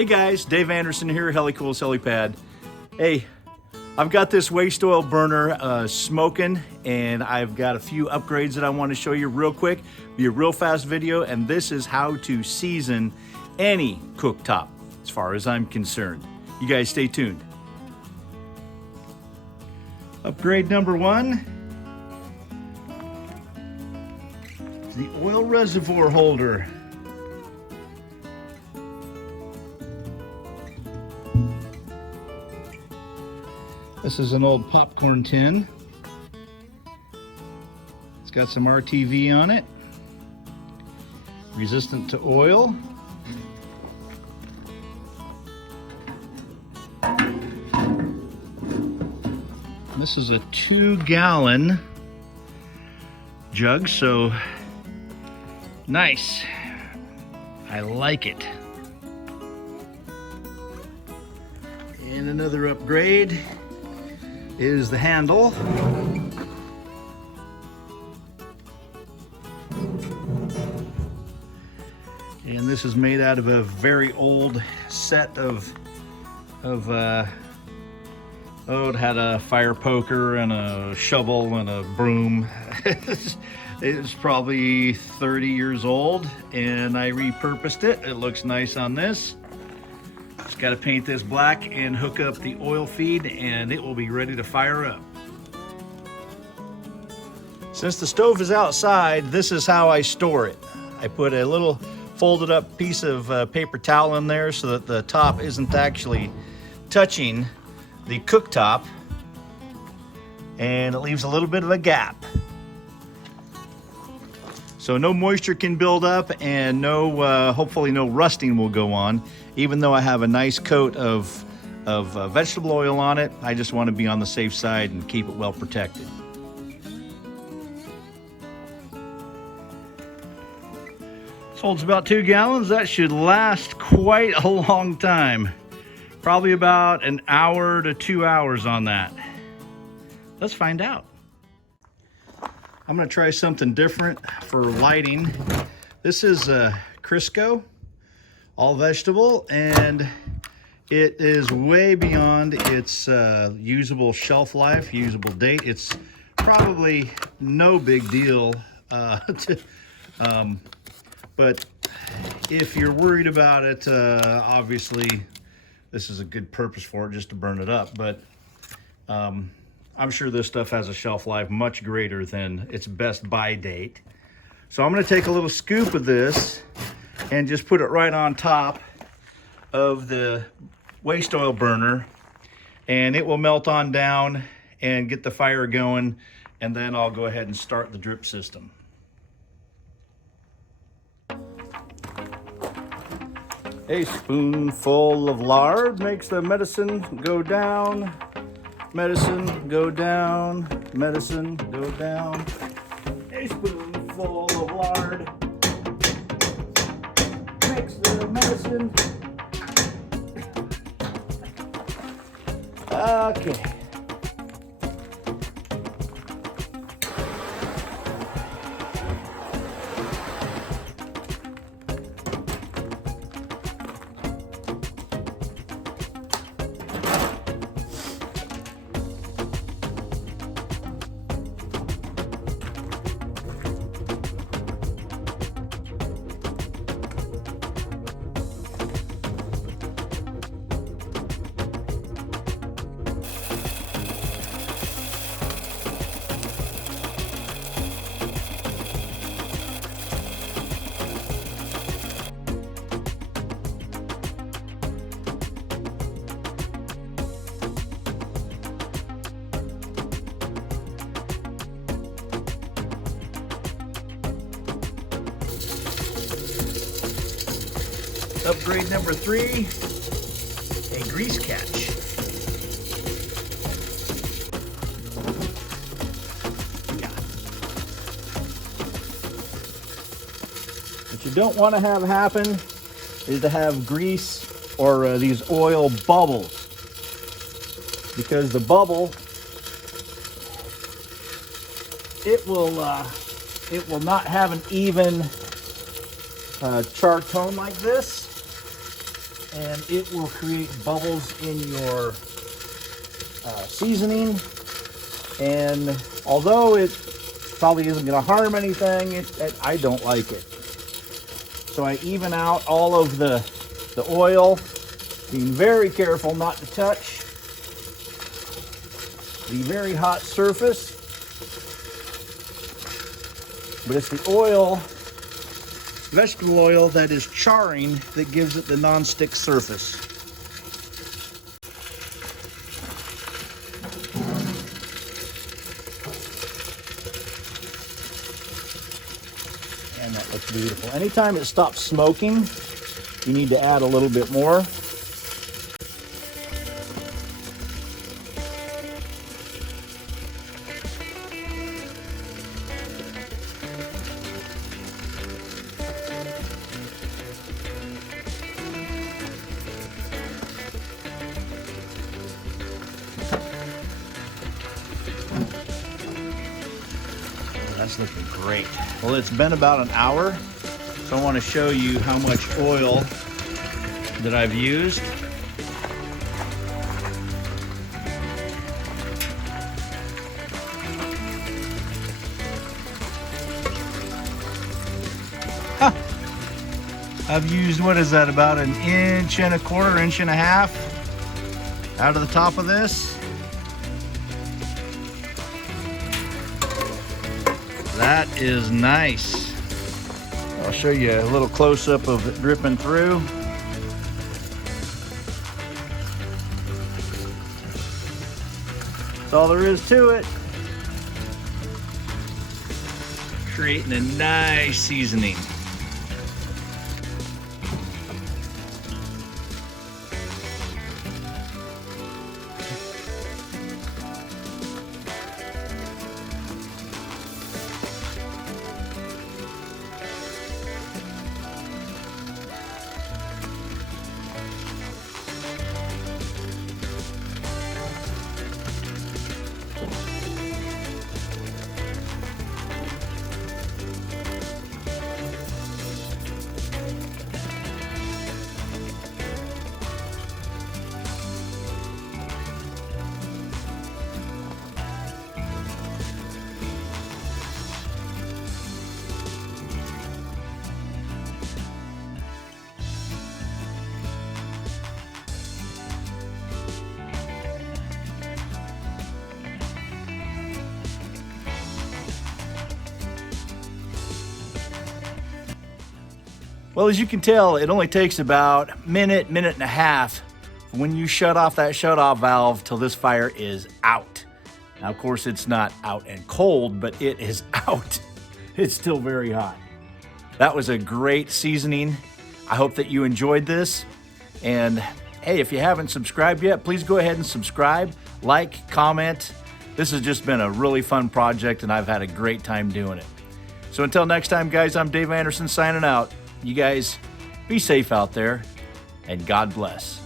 Hey guys, Dave Anderson here, Helicool's Helipad. Hey, I've got this waste oil burner smoking, and I've got a few upgrades that I want to show you real quick. Be a real fast video, and this is how to season any cooktop, as far as I'm concerned. You guys stay tuned. Upgrade number one is the oil reservoir holder. This is an old popcorn tin. It's got some RTV on it, resistant to oil. This is a 2-gallon jug, so nice. I like it. And another upgrade is the handle. And this is made out of a very old set of it had a fire poker and a shovel and a broom. It's probably 30 years old, and I repurposed it. It looks nice on this. Just got to paint this black and hook up the oil feed, and it will be ready to fire up. Since the stove is outside, this is how I store it. I put a little folded up piece of paper towel in there so that the top isn't actually touching the cooktop, and it leaves a little bit of a gap. So no moisture can build up, and hopefully no rusting will go on. Even though I have a nice coat of vegetable oil on it, I just want to be on the safe side and keep it well protected. This holds about 2 gallons. That should last quite a long time. Probably about an hour to 2 hours on that. Let's find out. I'm gonna try something different for lighting. This is Crisco, all vegetable, and it is way beyond its usable shelf life, usable date. It's probably no big deal, but if you're worried about it, obviously this is a good purpose for it, just to burn it up. But I'm sure this stuff has a shelf life much greater than its best buy date. So I'm gonna take a little scoop of this and just put it right on top of the waste oil burner, and it will melt on down and get the fire going, and then I'll go ahead and start the drip system. A spoonful of lard makes the medicine go down, medicine go down, medicine go down. A spoonful of lard makes the medicine. Okay. Upgrade number 3, a grease catch. Yeah. What you don't want to have happen is to have grease or these oil bubbles, because the bubble, it will not have an even char tone like this. and it will create bubbles in your seasoning. And although it probably isn't going to harm anything, I don't like it. So I even out all of the oil, being very careful not to touch the very hot surface. But it's the oil, vegetable oil, that is charring that gives it the non-stick surface. And that looks beautiful. Anytime it stops smoking, you need to add a little bit more. That's looking great. Well, it's been about an hour, so I want to show you how much oil that I've used. I've used, what is that, about 1.25 inches, 1.5 inches out of the top of this. That is nice. I'll show you a little close-up of it dripping through. That's all there is to it. Creating a nice seasoning. Well, as you can tell, it only takes about a minute and a half when you shut off that shut-off valve till this fire is out. Now, of course, it's not out and cold, but it is out. It's still very hot. That was a great seasoning. I hope that you enjoyed this. And hey, if you haven't subscribed yet, please go ahead and subscribe, like, comment. This has just been a really fun project, and I've had a great time doing it. So until next time, guys, I'm Dave Anderson signing out. You guys be safe out there, and God bless.